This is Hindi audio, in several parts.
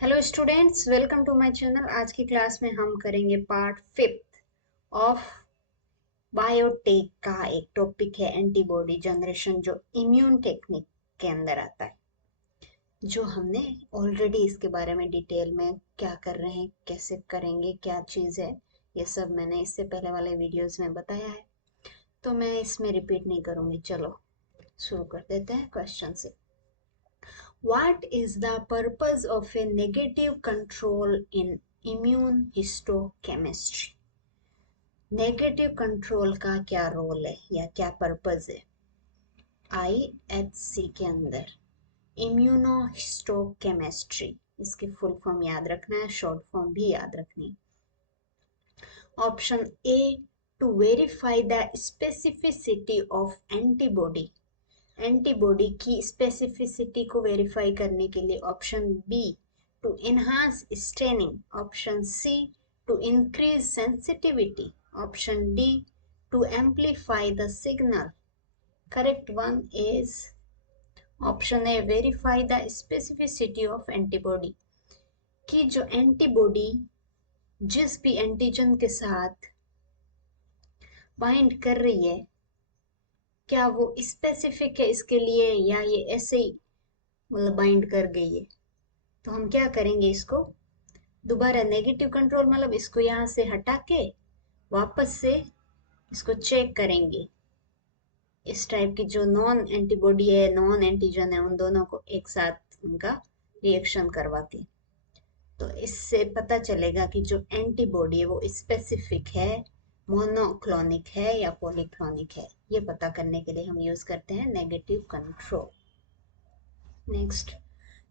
Hello students, welcome to my channel. आज की क्लास में हम करेंगे पार्ट 5 ऑफ बायोटेक का एक टॉपिक है एंटीबॉडी जनरेशन, जो इम्यून टेक्निक के अंदर आता है। जो हमने ऑलरेडी इसके बारे में डिटेल में क्या कर रहे हैं, कैसे करेंगे, क्या चीज़ है, ये सब मैंने इससे पहले वाले वीडियोस में बताया है, तो मैं इसमें रिपीट नहीं करूँगी। चलो शुरू कर देते हैं क्वेश्चन से। What is the purpose of a negative control in immune histochemistry? Negative control का क्या रोल है या क्या पर्पज है IHC के अंदर? इम्यूनोहिस्टोकेमिस्ट्री, इसकी फुल फॉर्म याद रखना है, शॉर्ट फॉर्म भी याद रखनी। Option A, to verify the specificity of antibody, antibody की स्पेसिफिसिटी को वेरीफाई करने के लिए। Option B, to enhance staining. Option C, to increase sensitivity. Option D, to amplify the signal. Correct one is option A, verify the specificity of antibody, कि जो एंटीबॉडी जिस भी एंटीजन के साथ बाइंड कर रही है, क्या वो स्पेसिफिक है इसके लिए या ये ऐसे ही मतलब बाइंड कर गई है। तो हम क्या करेंगे, इसको दोबारा नेगेटिव कंट्रोल मतलब इसको यहाँ से हटा के वापस से इसको चेक करेंगे। इस टाइप की जो नॉन एंटीबॉडी है, नॉन एंटीजन है, उन दोनों को एक साथ उनका रिएक्शन करवा के, तो इससे पता चलेगा कि जो एंटीबॉडी है वो स्पेसिफिक है, मोनोक्लोनिक है या पॉलीक्लोनिक है। ये पता करने के लिए हम यूज करते हैं negative control. Next,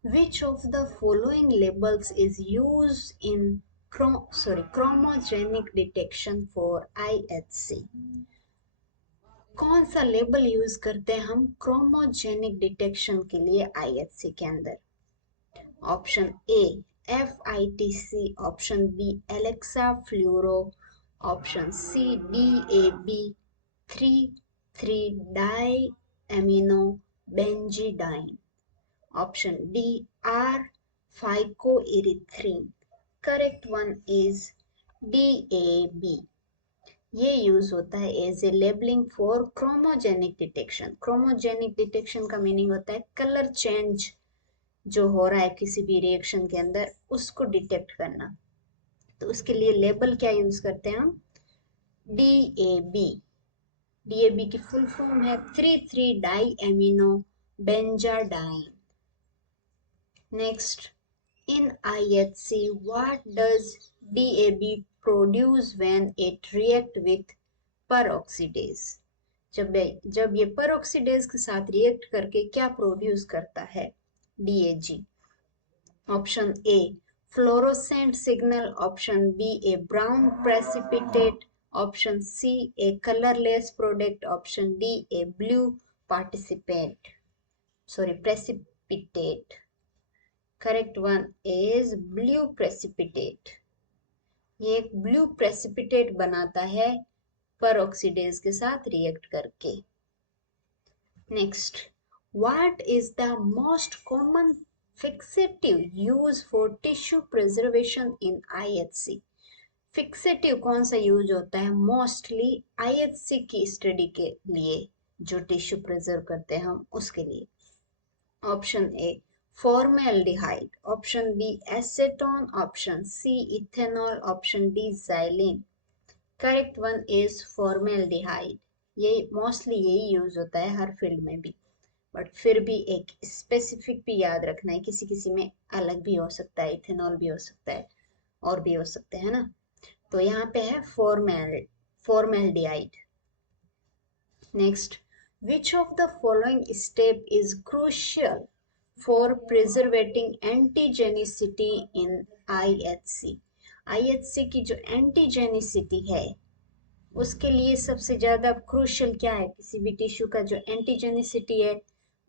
which of the following labels is used in chromogenic detection for IHC? कौन सा लेबल यूज करते हैं हम क्रोमोजेनिक डिटेक्शन के लिए IHC के अंदर? Option A, FITC। Option B, Alexa Fluor. Option C, DAB 3,3 diaminobenzidine. Option D, R phycoerythrin. Correct one is DAB। ये यूज होता है as a labelling for chromogenic detection. Chromogenic detection का मीनिंग होता है कलर चेंज जो हो रहा है किसी भी रिएक्शन के अंदर, उसको डिटेक्ट करना। तो उसके लिए लेबल क्या यूज करते हैं हम? DAB। DAB की फुल फॉर्म है 3,3 diaminobenzidine. Next, in IHC, what does DAB produce when it react with peroxidase? जब ये peroxidase के साथ रिएक्ट करके क्या प्रोड्यूस करता है DAG? Option A, fluorescent signal. Option B, a brown precipitate. Option C, a colourless product. Option D, a blue precipitate. Correct one is blue precipitate. ये एक ब्लू प्रेसिपिटेट बनाता है परऑक्सीडेज के साथ रिएक्ट करके। Next, what is the most common fixative use for tissue preservation in IHC? Fixative कौन सा यूज होता है मोस्टली IHC की स्टडी के लिए, जो टिश्यू प्रिजर्व करते हैं हम उसके लिए? Option A, formaldehyde. Option B, acetone. Option C, ethanol. Option D, xylene. Correct one is formaldehyde। ये मोस्टली यही यूज होता है हर फील्ड में भी, बट फिर भी एक स्पेसिफिक भी याद रखना है, किसी किसी में अलग भी हो सकता है, इथेनॉल भी हो सकता है और भी हो सकते हैं ना। तो यहाँ पे है formaldehyde। Next, which of the following step is crucial for preserving antigenicity in IHC? IHC की जो एंटीजेनिसिटी है उसके लिए सबसे ज्यादा क्रूशियल क्या है? किसी भी टिश्यू का जो एंटीजेनिसिटी है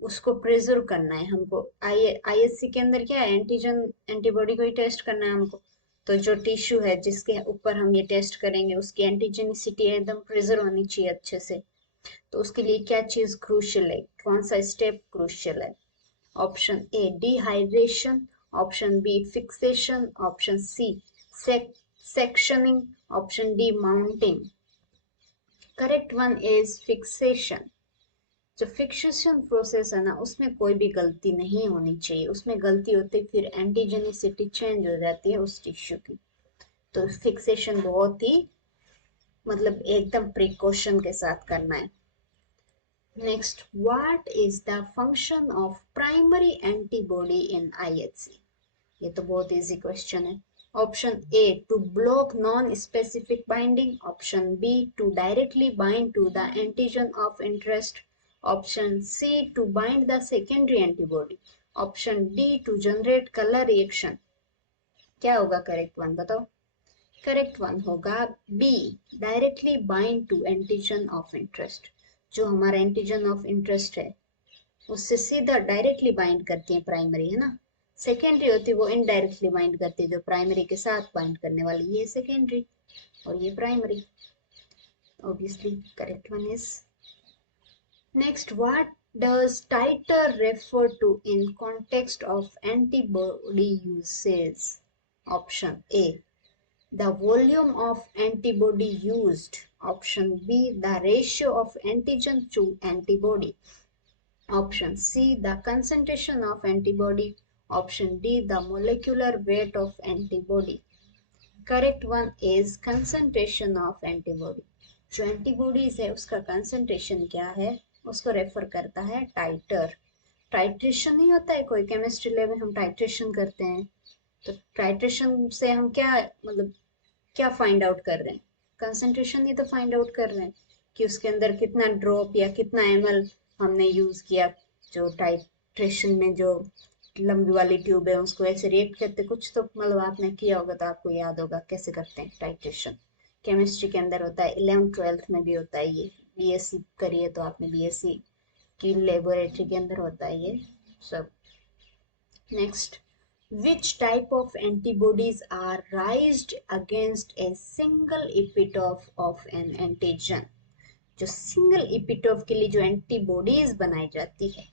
उसको प्रिजर्व करना है हमको। IHC के अंदर क्या है, एंटीजन एंटीबॉडी को ही टेस्ट करना है हमको। तो जो टिश्यू है जिसके ऊपर हम ये टेस्ट करेंगे उसकी एंटीजेनिसिटी एकदम प्रिजर्व होनी चाहिए अच्छे से। तो उसके लिए क्या चीज क्रूशियल है, कौन सा स्टेप क्रूशियल है? Option A, dehydration. Option B fixation, option C sectioning, option D mounting. Correct one is fixation. जो फिक्सेशन प्रोसेस है ना, उसमें कोई भी गलती नहीं होनी चाहिए। उसमें गलती होती फिर एंटीजेनिसिटी चेंज हो जाती है उस टिश्यू की। तो फिक्सेशन बहुत ही मतलब एकदम प्रिकॉशन के साथ करना है। Next, what is the function of primary antibody in IHC? ये तो बहुत इजी क्वेश्चन है। Option A to block non specific binding, option B to directly bind to the antigen of interest, option C to bind the secondary antibody, option D to generate colour reaction. क्या होगा करेक्ट वन बताओ? करेक्ट वन होगा B, directly bind to antigen of interest. जो हमारा एंटीजन ऑफ इंटरेस्ट है उससे सीधा डायरेक्टली बाइंड करती है प्राइमरी, है ना। सेकेंडरी होती है वो इनडायरेक्टली बाइंड करती है, जो प्राइमरी के साथ बाइंड करने वाली, ये सेकेंडरी और ये primary. Obviously correct one is next, what does titer refer to in context of antibody uses? Option A, the volume of antibody used, option B, the ratio of antigen to antibody, option C, the concentration of antibody, option D, the molecular weight of antibody. Correct one is concentration of antibody. जो एंटीबॉडीज है उसका कंसंट्रेशन क्या है उसको रेफर करता है टाइटर। टाइट्रेशन नहीं होता है कोई केमिस्ट्री लैब में हम टाइट्रेशन करते हैं, तो टाइट्रेशन से हम क्या मतलब क्या फाइंड आउट कर रहे हैं? कंसंट्रेशन ही तो फाइंड आउट कर रहे हैं कि उसके अंदर कितना ड्रॉप या कितना ml हमने यूज किया। जो टाइट्रेशन में जो लंबी वाली ट्यूब है उसको ऐसे रिएक्ट करते, कुछ तो मतलब आपने किया होगा तो आपको याद होगा कैसे करते हैं टाइट्रेशन। केमिस्ट्री के अंदर होता है, 11th-12th में भी होता है ये। बीएससी करिए तो आपने बीएससी की लेबोरेटरी के अंदर होता है ये सब। Next, which type of antibodies are raised against a single epitope of an antigen? जो सिंगल इपिटोप के लिए जो एंटीबॉडीज बनाई जाती है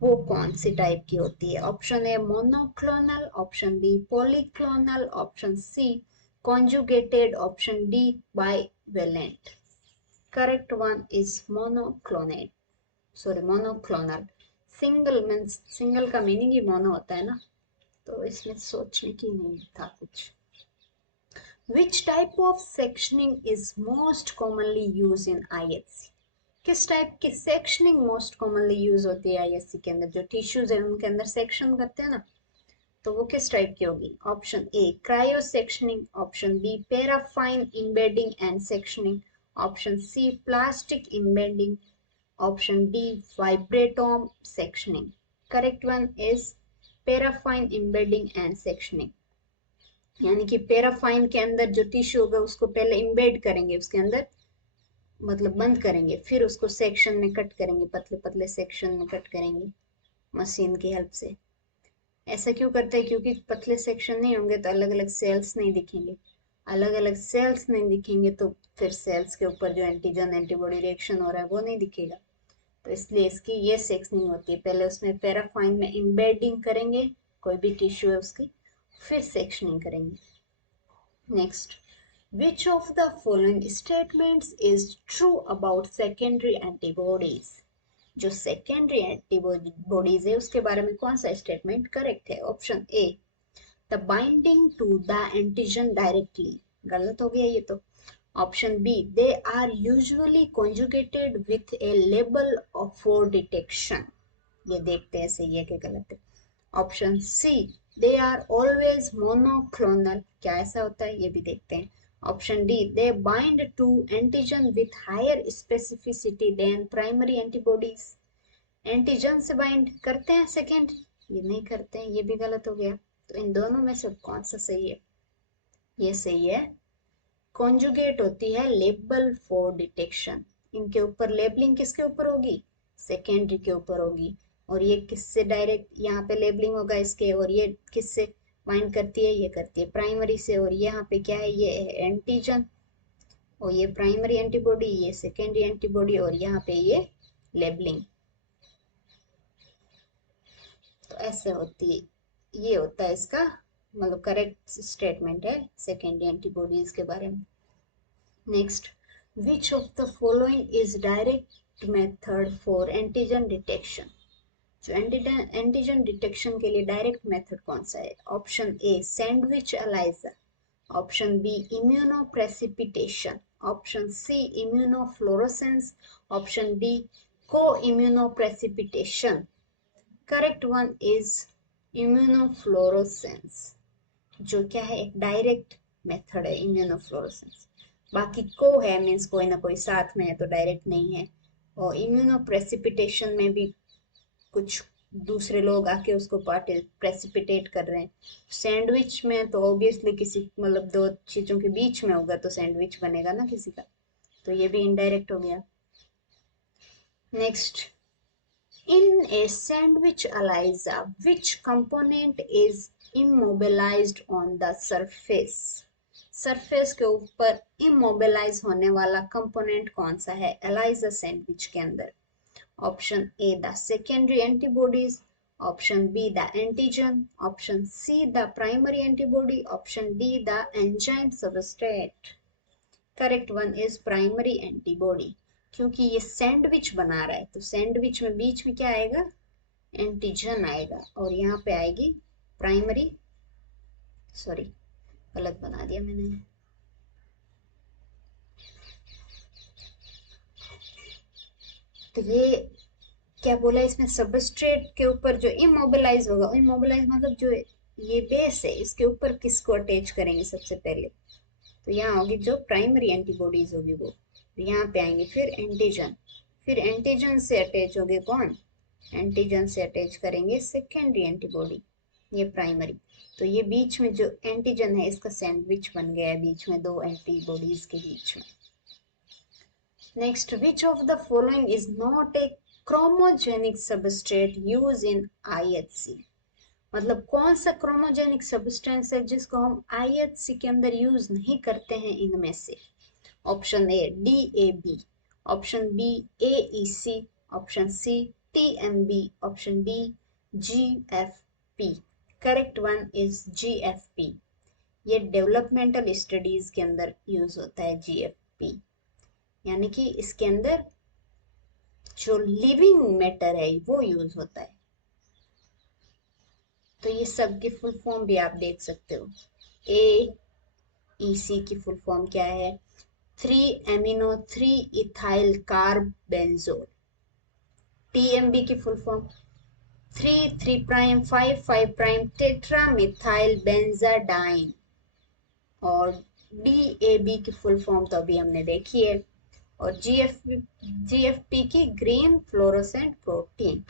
वो कौन सी टाइप की होती है? Option A monoclonal, option B polyclonal, option C conjugated, option D bivalent. Correct one is monoclonate, sorry monoclonal. Single means single का मीनिंग ही मोनो होता है ना, तो इसमें सोचने की नहीं था कुछ। Which type of sectioning is most commonly used in IHC? किस टाइप की सेक्शनिंग मोस्ट कॉमनली यूज होती है आईएससी के अंदर? जो टिश्यूज है उनके अंदर सेक्शन करते हैं ना, तो वो किस टाइप की होगी? Option A cryo sectioning, option B paraffin embedding and sectioning, option C plastic embedding, option D vibratome sectioning. Correct one is paraffin embedding and sectioning. यानी कि पैराफाइन के अंदर जो टिश्यू होगा उसको पहले इम्बेड करेंगे उसके अंदर, मतलब बंद करेंगे, फिर उसको सेक्शन में कट करेंगे, पतले पतले सेक्शन में कट करेंगे मशीन की हेल्प से। ऐसा क्यों करते हैं? क्योंकि पतले सेक्शन नहीं होंगे तो अलग अलग सेल्स नहीं दिखेंगे, अलग अलग सेल्स नहीं दिखेंगे तो फिर सेल्स के ऊपर जो एंटीजन एंटीबॉडी रिएक्शन हो रहा है वो नहीं दिखेगा। तो इसलिए इसकी ये सेक्शनिंग होती है, पहले उसमें पैराफाइन में इम्बेडिंग करेंगे कोई भी टिश्यू है उसकी, फिर सेक्शनिंग करेंगे। Next, which of the following statements is true about secondary antibodies? जो सेकेंडरी एंटीबॉडीज है उसके बारे में कौन सा स्टेटमेंट करेक्ट है? Option A the binding to the antigen directly, गलत हो गया ये तो। Option B they are usually conjugated with a label for detection, ये देखते हैं सही है कि गलत है। Option C they are always monoclonal, क्या ऐसा होता है ये भी देखते हैं। Option D they bind to antigen with higher specificity then primary antibodies, antigen से बाइंड करते हैं सेकेंड, ये नहीं करते हैं, ये भी गलत हो गया। तो इन दोनों में से कौन सा सही है? ये सही है, कॉन्जुगेट होती है लेबल फॉर डिटेक्शन। इनके ऊपर लेबलिंग किसके ऊपर होगी? सेकेंडरी के ऊपर होगी। और ये किससे डायरेक्ट यहाँ पे लेबलिंग होगा इसके, और ये किससे बाइंड करती है? ये करती है प्राइमरी से। और यहाँ पे क्या है? ये एंटीजन, और ये प्राइमरी एंटीबॉडी, ये सेकेंडरी एंटीबॉडी, और यहाँ पे ये लेबलिंग। तो ऐसे होती है ये होता है इसका मतलब करेक्ट स्टेटमेंट है सेकेंडरी एंटीबॉडीज के बारे में। Next, which of the following is direct method for antigen detection? जो एंटीजन डिटेक्शन के लिए डायरेक्ट मेथड कौन सा है? Option A sandwich ELISA, option B immunoprecipitation, option C immunofluorescence, option D co immunoprecipitation. Correct one is immunofluorescence, जो क्या है एक डायरेक्ट मेथड है इम्यूनोफ्लोरोसेंस। बाकी को है मीन्स कोई ना कोई साथ में है तो डायरेक्ट नहीं है। और इम्यूनो प्रेसिपिटेशन में भी कुछ दूसरे लोग आके उसको प्रेसिपिटेट कर रहे हैं। सैंडविच में तो ऑब्वियसली किसी मतलब दो चीजों के बीच में होगा तो सैंडविच बनेगा ना किसी का, तो ये भी इनडायरेक्ट हो गया। Next, in a sandwich ELISA, which component is immobilized on the surface? Surface के ऊपर इमोबिलाइज होने वाला कंपोनेंट कौन सा है एलाइजा सैंडविच के अंदर? Option A the secondary antibodies, option be the antigen, option see the primary antibody, option D the enzyme substrate. Correct one is primary antibody, क्योंकि ये सैंडविच बना रहा है तो सैंडविच में बीच में क्या आएगा? एंटीजन आएगा और यहाँ पे आएगी प्राइमरी, सॉरी गलत बना दिया मैंने। तो ये क्या बोला इसमें? सबस्ट्रेट के ऊपर जो इमोबिलाइज होगा, इमोबिलाइज मतलब जो ये बेस है इसके ऊपर किसको अटैच करेंगे सबसे पहले? तो यहाँ होगी जो प्राइमरी एंटीबॉडीज होगी वो, यहाँ पे आएंगे फिर एंटीजन, फिर एंटीजन से अटैच होंगे कौन? एंटीजन से अटैच करेंगे सेकेंडरी एंटीबॉडी, ये प्राइमरी। तो ये बीच में जो एंटीजन है इसका सैंडविच बन गया है बीच में दो एंटीबॉडीज के बीच में। Next, which of the following is not a chromogenic substrate use in IHC? मतलब कौन सा क्रोमोजेनिक सब्सटेंस है जिसको हम IHC के अंदर यूज नहीं करते हैं इनमें से? Option A DAB, option B AEC, option C TMB, option D GFP। Correct one is GFP। ये डेवलपमेंटल स्टडीज के अंदर यूज होता है GFP, यानी कि इसके अंदर जो लिविंग मैटर है वो यूज होता है। तो ये सब की फुल फॉर्म भी आप देख सकते हो। AEC की फुल फॉर्म क्या है? 3-amino-3-ethyl carb benzol। TMB की फुल फॉर्म 3,3'5'5' tetramethyl benzadiene। और DAB की फुल फॉर्म तो अभी हमने देखी है। और GFP की green fluorescent protein.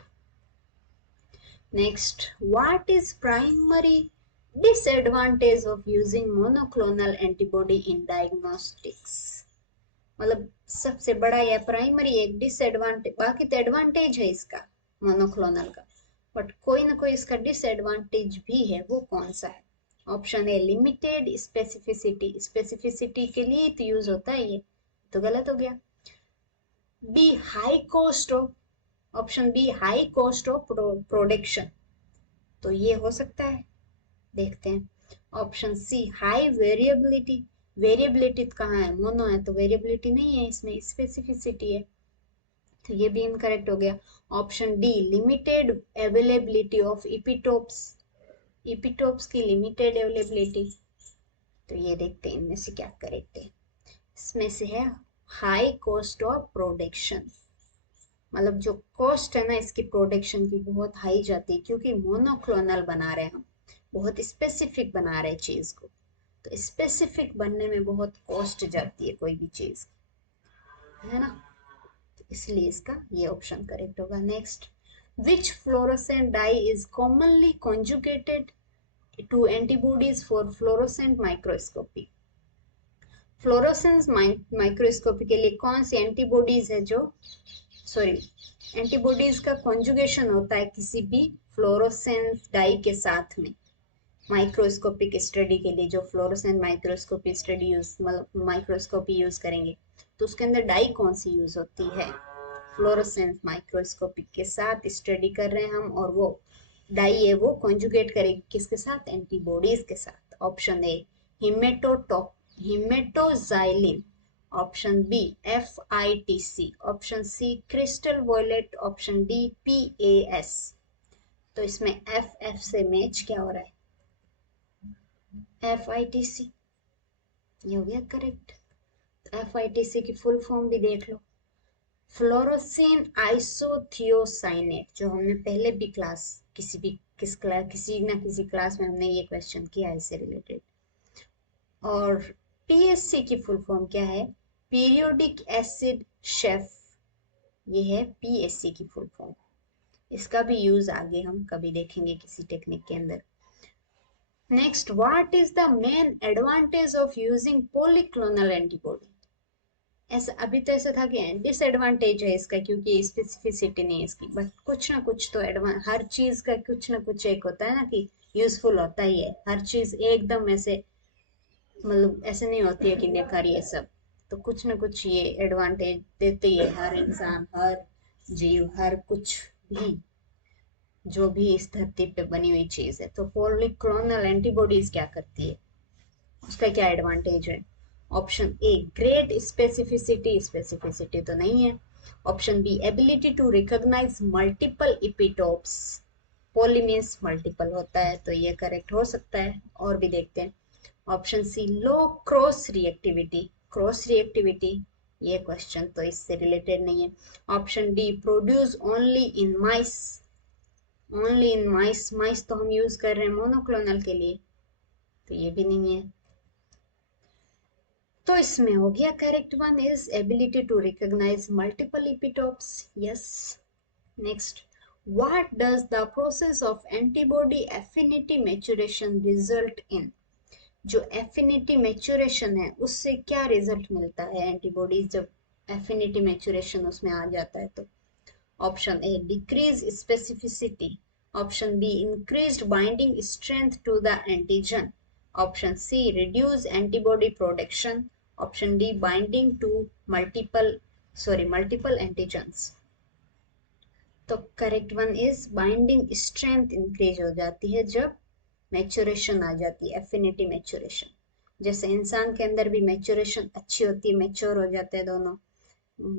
Next, what is primary disadvantage of using monoclonal antibody in diagnostics? मतलब सबसे बड़ा या प्राइमरी एक डिसएडवांटेज, बाकी तो एडवांटेज है इसका मोनोक्लोनल का, बट कोई ना कोई इसका डिसएडवांटेज भी है, वो कौन सा है? ऑप्शन ए लिमिटेड स्पेसिफिसिटी, स्पेसिफिसिटी के लिए तो यूज होता है ये, तो गलत हो गया। B high cost of, option B high cost of production, तो ये हो सकता है, देखते हैं। Option C high variability, variability कहाँ है? मोनो है तो वेरिएबिलिटी नहीं है इसमें, स्पेसिफिसिटी है, तो ये भी इनकरेक्ट हो गया। Option D limited availability of epitopes, epitopes की लिमिटेड अवेलेबिलिटी, तो ये देखते हैं इनमें से क्या करेक्ट है। इसमें से है हाई कॉस्ट ऑफ प्रोडक्शन, मतलब जो कॉस्ट है ना इसकी प्रोडक्शन की बहुत हाई जाती है, क्योंकि मोनोक्लोनल बना रहे हैं हम, बहुत स्पेसिफिक बना रहे चीज को, तो स्पेसिफिक बनने में बहुत कॉस्ट जाती है कोई भी चीज, है ना, तो इसलिए इसका ये ऑप्शन करेक्ट होगा। Next, which fluorescent dye is commonly conjugated to antibodies for fluorescent microscopy? Fluorescence microscopy के लिए कौन सी एंटीबॉडीज है जो, सॉरी, एंटीबॉडीज का कॉन्जुगेशन होता है किसी भी फ्लोरोसेंस डाई के साथ में माइक्रोस्कोपिक स्टडी के लिए? जो फ्लोरोसेंट माइक्रोस्कोपी स्टडी यूज मतलब माइक्रोस्कोपी यूज करेंगे तो उसके अंदर डाई कौन सी यूज होती है? फ्लोरोसेंस माइक्रोस्कोपिक के साथ स्टडी कर रहे हैं हम, और वो डाई है वो कॉन्जुगेट करेगी किसके साथ, एंटीबॉडीज के साथ। Option A haematoxylin, option B FITC, option C crystal violet, option D PAS। तो इसमें FF से मैच क्या हो रहा है, FITC। ये हो गया करेक्ट। FITC की फुल फॉर्म भी देख लो, फ्लोरोसिन आइसोथियोसाइनेट, जो हमने पहले भी क्लास किसी ना किसी क्लास में हमने ये क्वेश्चन किया है इससे रिलेटेड। और PSC की फुल फॉर्म क्या है, पीरियोडिक एसिड शेफ, ये है PSC की फुल फॉर्म। इसका भी यूज आगे हम कभी देखेंगे किसी टेक्निक के अंदर। Next, what is the main advantage of using polyclonal antibody. ऐसा अभी तो ऐसा था कि डिसएडवांटेज है इसका क्योंकि स्पेसिफिसिटी नहीं है इसकी, बट कुछ ना कुछ तो हर चीज का कुछ ना कुछ एक होता है ना कि यूजफुल होता ही है। हर चीज एकदम ऐसे मतलब ऐसे नहीं होती है कि बेकार ये सब, तो कुछ ना कुछ ये एडवांटेज देते ही है हर इंसान, हर जीव, हर कुछ भी जो भी इस धरती पे बनी हुई चीज है। तो पॉलीक्लोनल एंटीबॉडीज क्या करती है, उसका क्या एडवांटेज है। Option A great specificity, specificity तो नहीं है। Option B ability to recognise multiple epitopes, poly means multiple होता है तो ये करेक्ट हो सकता है। और भी देखते हैं। Option C low cross reactivity, cross reactivity ये क्वेश्चन तो इससे रिलेटेड नहीं है। Option D produce only in mice, only in mice, mice तो हम यूज कर रहे हैं मोनोक्लोनल के लिए, तो ये भी नहीं है। तो इसमें हो गया correct one is ability to recognise multiple epitopes, yes. Next, what does the process of antibody affinity maturation result in. जो एफिनिटी मैच्योरेशन है उससे क्या रिजल्ट मिलता है एंटीबॉडीज जब एफिनिटी मैच्योरेशन उसमें आ जाता है तो। Option A decrease specificity, option B increased binding strength to the antigen, option C reduce antibody production, option D binding to multiple antigens. तो correct one is binding strength increase हो जाती है जब मैच्योरेशन आ जाती है, एफिनिटी मैच्योरेशन। जैसे इंसान के अंदर भी मैच्योरेशन अच्छी होती है, मैच्योर हो जाते हैं दोनों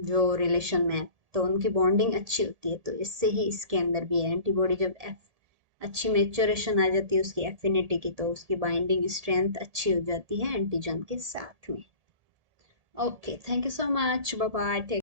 जो रिलेशन में है, तो उनकी बॉन्डिंग अच्छी होती है, तो इससे ही इसके अंदर भी है। एंटीबॉडी जब अच्छी मैच्योरेशन आ जाती है उसकी एफिनिटी की, तो उसकी बाइंडिंग स्ट्रेंथ अच्छी हो जाती है एंटीजन के साथ में। Okay, thank you so much, bye bye.